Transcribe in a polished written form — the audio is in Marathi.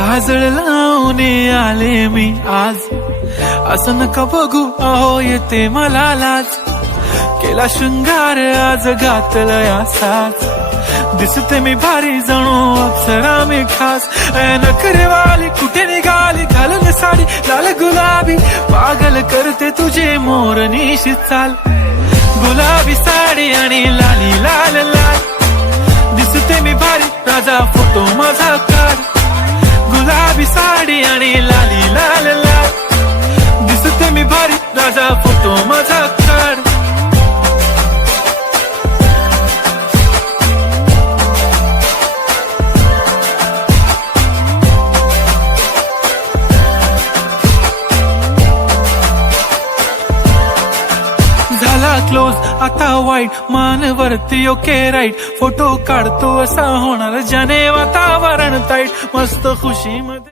काजळ लावून आले मी आज, असं नका बघू अहो येते मला लाज. केला शृंगार आज घातलं असाच, दिसते मी भारी जणू अप्सरा मी खास. नखरेवाली कुठे निघाली घालून साडी लाल गुलाबी, पागल करते तुझे मोरनीशी चाल. गुलाबी साडी आणि लाली लाल लाल, दिसते मी भारी राजा फोटो माझा काढ. गुलाबी साडी आणि लाली लाल लाल, दिसते मी भारी राजा फोटो माझा काढ. झाला क्लोज आता वाईट, मानवरती ओके राईट. फोटो काढतो असा होणार ज्याने वातावरण ताईट, मस्त खुशी मध्ये.